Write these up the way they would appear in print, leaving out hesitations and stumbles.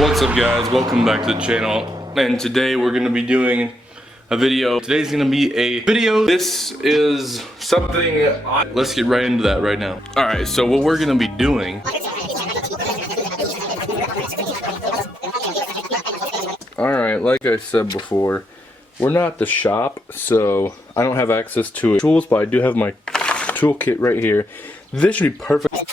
What's up guys, welcome back to the channel, and today we're going to be doing a video. Today's going to be a video. This is something, let's get right into that right now. Alright, so what we're going to be doing. Alright, like I said before, we're not at the shop, so I don't have access to tools, but I do have my toolkit right here. This should be perfect.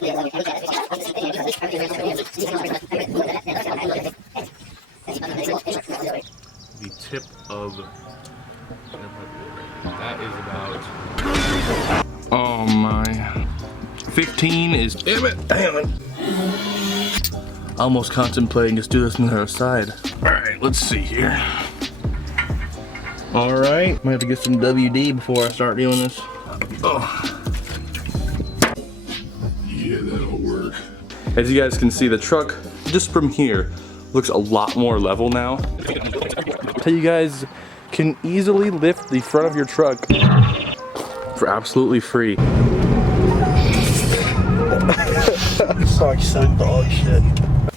The tip of that is about, oh my, 15 is, damn it. Almost contemplating just do this on the other side. Alright, let's see here. Alright, might have to get some WD before I start doing this. Oh. Yeah, that'll work. As you guys can see, the truck, just from here, looks a lot more level now. So you guys can easily lift the front of your truck for absolutely free. It's like so dog shit.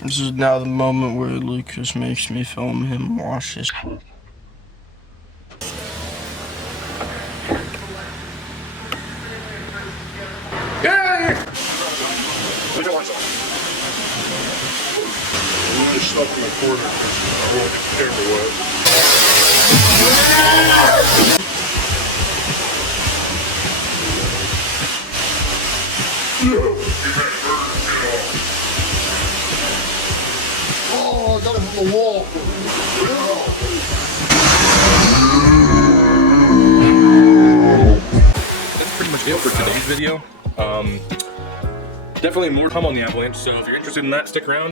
This is now the moment where Lucas makes me film him wash his. I'm just stuck in the corner because I want the camera wet. Oh, I got it from the wall. That's pretty much it for today's video. Definitely more to come on the Avalanche, so if you're interested in that, stick around.